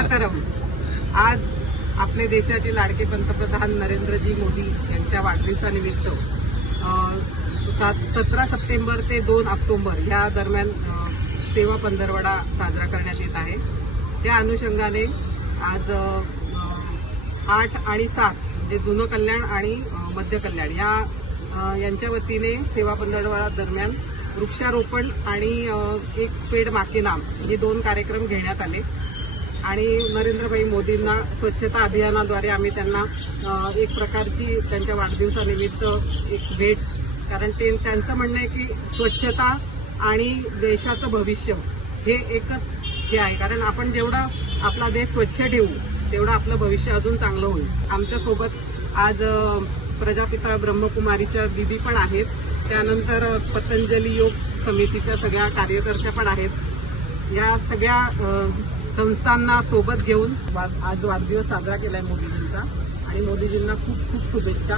सातारम आज आपले देशाचे लाडके पंतप्रधान नरेंद्रजी मोदी यांच्या वाढदिवसानिमित्त 17 सप्टेंबर ते 2 ऑक्टोबर या दरम्यान सेवा पंधरवडा साजरा करण्यात येत आहे। त्या अनुषंगाने आज 8 आणि 7 म्हणजे जुनं कल्याण आणि मध्य कल्याण यांच्या वतीने सेवा पंधरवडा दरम्यान वृक्षारोपण आणि एक पेड माके नाम हे 2 कार्यक्रम घेण्यात आले आणि नरेंद्रभाई मोदींना स्वच्छता अभियानाद्वारे आम्ही त्यांना एक प्रकारची त्यांच्या वाढदिवसानिमित्त एक भेट, कारण त्यांचं म्हणणं आहे की स्वच्छता आणि देशाचं भविष्य हे एकच हे आहे, कारण आपण जेवढा आपला देश स्वच्छ ठेवू तेवढं आपलं भविष्य अजून चांगलं होईल। आमच्यासोबत आज प्रजापिता ब्रह्मकुमारीच्या दिदी पण आहेत, त्यानंतर पतंजली योग समितीच्या सगळ्या कार्यकर्त्या पण आहेत। या सगळ्या संस्थांना सोबत घेऊन आज वाढदिवस साजरा केलाय मोदीजींचा आणि मोदीजींना खूप खूप शुभेच्छा।